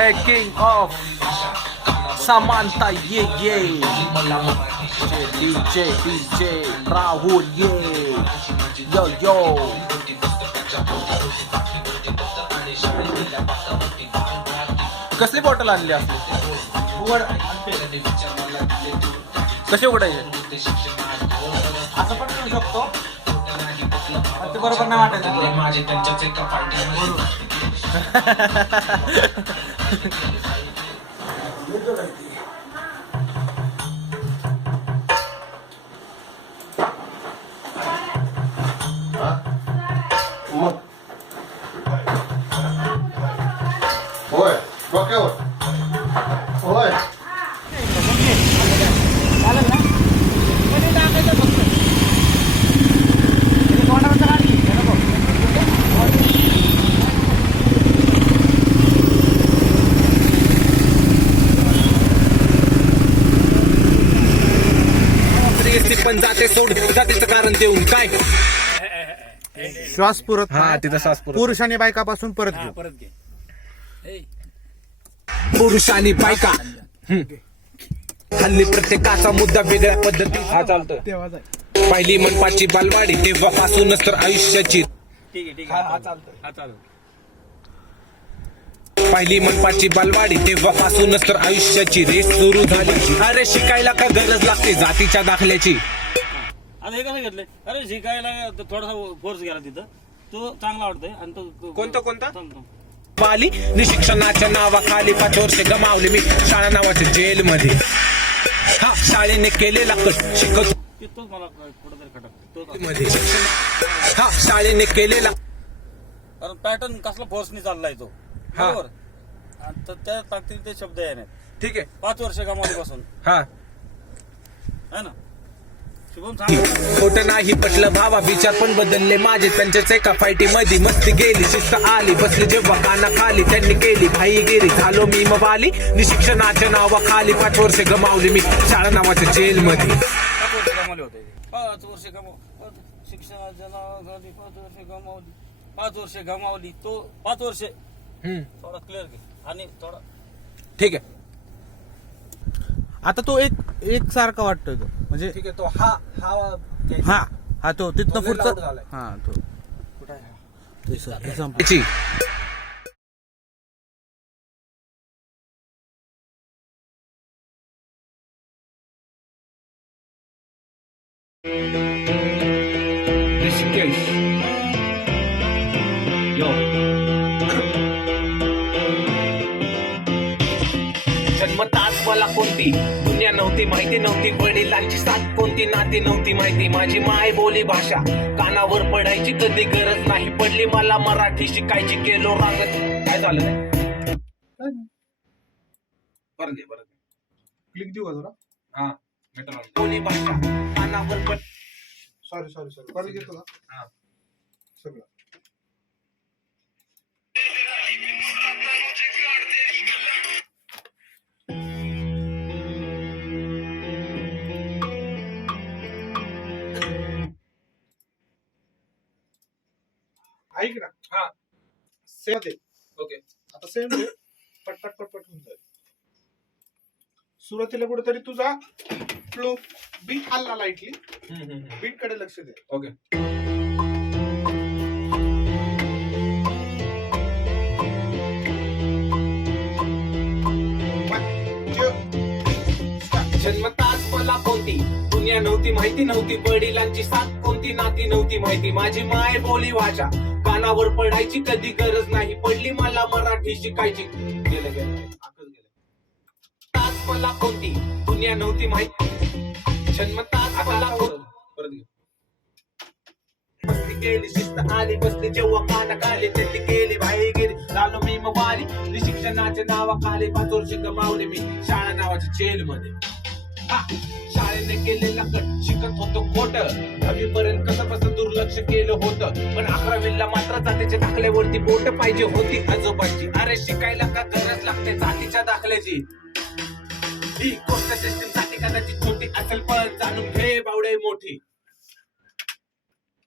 Making of Samantha, yeah, DJ Rahul, yeah, yo. कसली bottle आणली असली कशी उघडायचे असं पण करू शकतो ते बरोबर नाही वाटायचं होय डोक्यावर होय पण जाते सोड जातीचं कारण देऊन काय श्वास पुरत हा तिथं श्वास पुरत पुरुष आणि बायकापासून परत घेऊ पुरुष आणि बायका हल्ली प्रत्येकाचा मुद्दा वेगळ्या पद्धती हा चालतोय पहिली मनपाची बालवाडी तेव्हापासूनच तर आयुष्याची पहिली मनपाची बालवाडी तेव्हापासूनच तर आयुष्याची रेस सुरू झाली अरे शिकायला का गरज लागते जातीच्या दाखल्याची आता हे कसं घेतलंय अरे शिकायला थोडासा फोर्स गेला तिथं तो चांगला वाटतोय आणि तो कोणता पाली शिक्षणाच्या नावाखाली 5 वर्षे गमावले मी शाळा नावाच्या जेलमध्ये हा शाळेने केलेला कट शिकत तोच मला कुठेतरी खटकतो मध्ये हा शाळेने केलेला कारण पॅटर्न कसला फोर्सनी चाललाय तो बरोबर आणि तर त्या ताकदीने ते शब्द आहे ठीक आहे 5 वर्ष गमावली पासून हा है ना शुभम सांग खोटं नाही पटलं भावा विचार पण बदलले माझे त्यांच्याच एका फाईटी मध्ये मस्ती गेली शिस्त आली बसली जेव्हा काना खाली त्यांनी केली भाईगिरी झालो मी मवाली शिक्षणाच्या नावाखाली 5 वर्षे गमावली मी शाळा नावाच्या जेलमध्ये 5 वर्ष गमावले होते 5 वर्ष शिक्षणाच्या नावाखाली 5 वर्ष गमावली 5 वर्ष गमावली तो 5 वर्ष थोडा क्लिअर घे आणि थोडा ठीक आहे आता तो एक सारखा वाटतोय तो म्हणजे ठीक आहे तो हा हा तो तिथनं तो पुढचा loud झालाय. हा तो कुठं आहे ते संपलं. याची. ऋषिकेश यो जन्मताच मला कोणती दुनिया नव्हती माहिती नव्हती वडिलांची साथ कोणती नाती नव्हती माहिती माझी माय बोली भाषा कानावर पडायची कधी गरज नाही पडली मला मराठी शिकायची गेलो रांगत काय झालं परत क्लिक देऊ का जरा हा बोली भाषा कानावर पड सॉरी परत घेतो का हा सगळं ऐक ना हा सेम दे ओके आता सेम दे पटपट होऊन जाईल सुरुवातीला कुठेतरी तुझा फ्लो बीट हल्ला लाईटली बीट कडे लक्ष दे ओके जन्मताच मला कोणती दुनिया नव्हती माहिती नव्हती वडिलांची साथ कोणती नाती नव्हती माहिती माझी माय बोली भाषा कानावर पडायची कधी गरज नाही पडली मला मराठी शिकायची गेलं तास मला कोणती दुनिया नव्हती माहिती जन्मताच मला परत मस्ती केली शिस्त आली बसली जेव्हा कानाक आले त्यांनी केली भाई गेली झालो मी मवाली शिक्षणाच्या नावाखाली 5 वर्ष गमावले मी शाळा नावाच्या जेलमध्ये शाळेने केलेला कट शिकत होतो खोट 10वी पर्यंत कसं दुर्लक्ष केलं होतं पण 11वीला मात्र जातीच्या दाखल्यावरती बोट पाहिजे होती आजोबाची अरे शिकायला का गरज लागते जातीच्या दाखल्याची ही गोष्ट सिस्टीम साठी कदाचित छोटी असेल पण जाणून घे बावडे मोठी